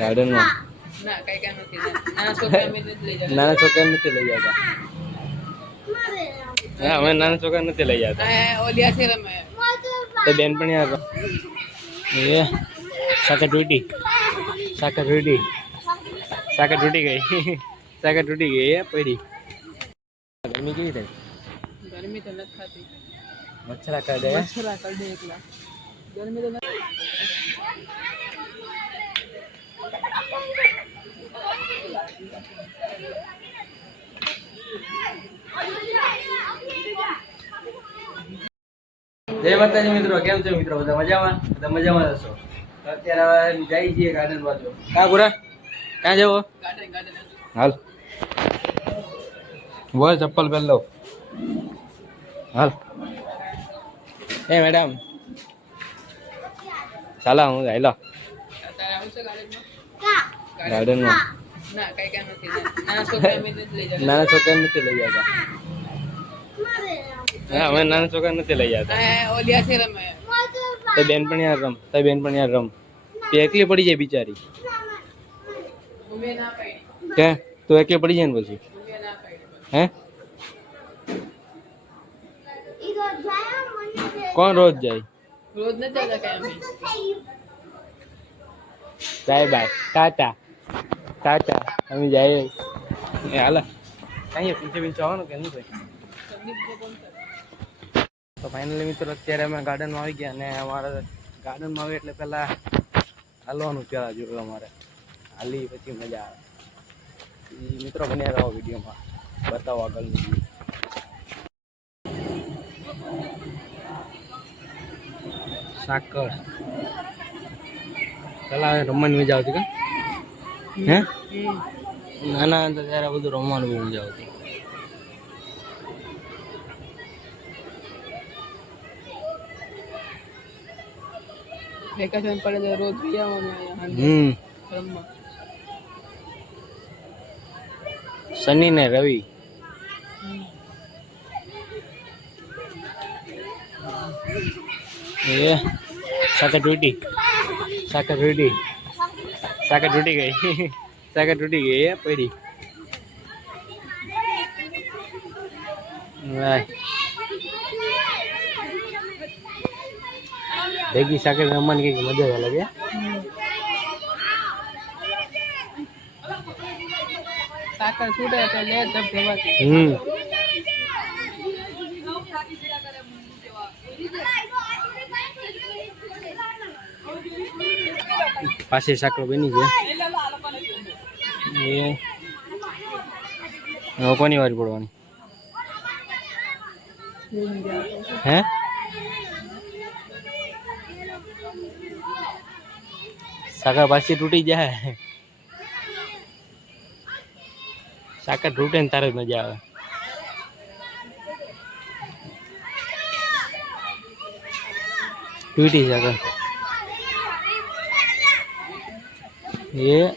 ગાર્ડનમાં ના કઈ કઈ નથી નાના છોકરા નથી લઈ જતા. હા અમે નાના છોકરા નથી લઈ જતા. તો બેન પણ યાર એ સાકર તૂટી. સાકર તૂટી. સાકર તૂટી ગઈ. સાકર તૂટી ગઈ એ પડી. ગરમી કેવી થઈ ગરમી તો નથી થતી. મચ્છરા કાઢે. મચ્છરા કરી એકલા ગરમી તો જય માતાજી મિત્રો કેમ છો મિત્રો? બધા મજામાં? બધા મજામાં હશો? અત્યારે હવે જઈ છીએ ગાર્ડન બાજુ. કા ગુરા? ક્યાં જવો? હાલ. બોલ ચપ્પલ પહેર લો. હાલ. એ મેડમ. ચાલો હું હાલો લો ગાર્ડનમાં નાના છોકરા નથી લઈ જતા. હા અમે નાના છોકરા નથી લઈ જતા. આ ઓલિયા છે રમે. તો બેન પણ યાર રમ તો બેન પણ યાર રમ. તે એકલી પડી જાય બિચારી. કે તો એકલી પડી જાય ને પછી? હે? કોણ રોજ જાય? રોજ નથી જતા કાંઈ બાય બાય ટાટા. ટાટા અમે જઈએ એ હાલે. અહીંયા પીછે પીછે આવવાનું કે નહીં ભાઈ? તો ફાઇનલી મિત્રો અત્યારે અમે ગાર્ડનમાં આવી ગયા અને અમારે ગાર્ડનમાં આવી એટલે પહેલાં હાલવાનું પહેલાં જોયું અમારે. હાલી પછી મજા આવે. એ મિત્રો બન્યા રહો વિડીયોમાં. બતાવો આગળનું વીડિયો સાકર. પેલા રમવાની મજા આવતી કા? હે? નાના હતા ત્યારે બધું રમવાનું બહુ મજા આવતી. વેકેશન પડે તો રોજ જઈ આવવાનું રમવા. શનિ ને રવિ. એ સાકર તૂટી સાકર તૂટી સાકર તૂટી ગઈ સાકર તૂટી ગઈ એ પડી વાય. ભેગી સાકર રમવાની કંઈક મજા જ અલગ હે સાકર છૂટે તો લે ધબ ધબાકી હમ પાછી સાકડો બની છે એ કોની વારી પડવાની? હે? સાકર પાછી તૂટી જાય. સાકર તૂટે ને તારે મજા આવે. તૂટી સાકર એ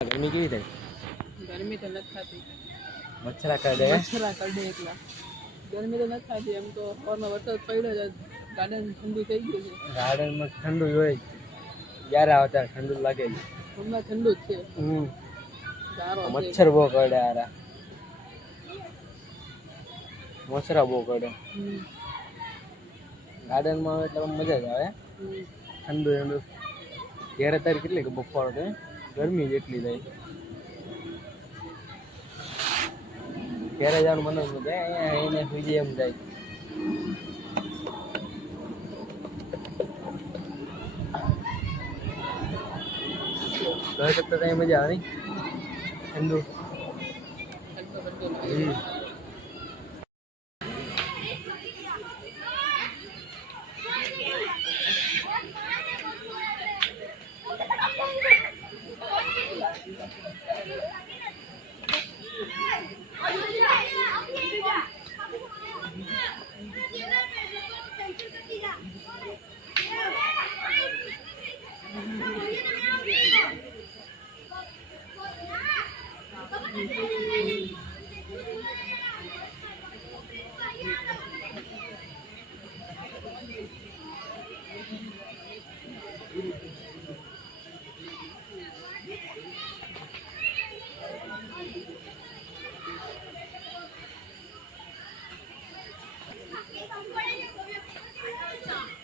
ગરમી કેવી થાય? ગરમી તો નથી થતી. મચ્છરા કાઢે મચ્છરા કરડે એટલા એકલા. ગરમી તો નથી થતી એમ તો વરસાદ પડ્યો છે ગાર્ડન ઠંડુ થઈ ગયું છે. ગાર્ડનમાં ઠંડુ હોય. જ્યારે આવે ત્યારે ઠંડુ લાગે. છે હમણાં ઠંડુ જ છે. હમ. મચ્છર બહુ કરડે આરા. મચ્છરા બહુ કરડે. ગાર્ડનમાં આવે એટલે મજા જ આવે. ઠંડુ ઠંડુ ત્યારે તારી કેટલી કે બફારો છે ગરમી જેટલી થાય. ત્યારે જવાનું મને થાય અહીંયા એને સુઈ જાય એમ થાય. ઘર કરતાં ત્યાં મજા આવે ઠંડુ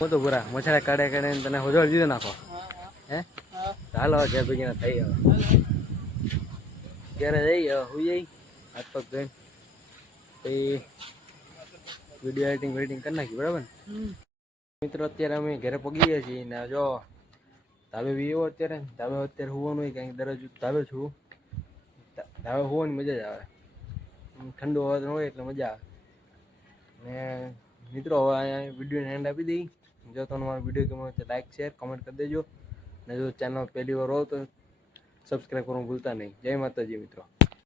હું તો પૂરા મચ્છરા કાઢે કાઢે તને હોજોડ દીધો નાખો. હા? હા હે હા ચાલો ઘેર ભેગીના થઈ હવે. ત્યારે જઈ હુઈ જઈ. હાથ પગ ધોઈને. પછી વીડિયો એડિટિંગ વેડિટિંગ કરી નાખી બરાબર મિત્રો અત્યારે અમે ઘરે પગીએ ગયા છીએ ને જો ધાબે બી એવો અત્યારે ધાબે અત્યારે હોવાનું હોય કારણ કે દરરોજ ધાબે છું ધાબે હોવાની મજા જ આવે. ઠંડુ વાતાવરણ હોય એટલે મજા આવે. ને મિત્રો હવે અહીંયા વિડીયોને એન્ડ આપી દઈ. જો તમને મારો વીડિયો ગમ્યો તો લાઈક શેર કમેન્ટ કરી દેજો. ને જો ચેનલ પહેલી વાર હો તો સબસ્ક્રાઈબ કરવાનું ભૂલતા નહીં. જય માતાજી મિત્રો.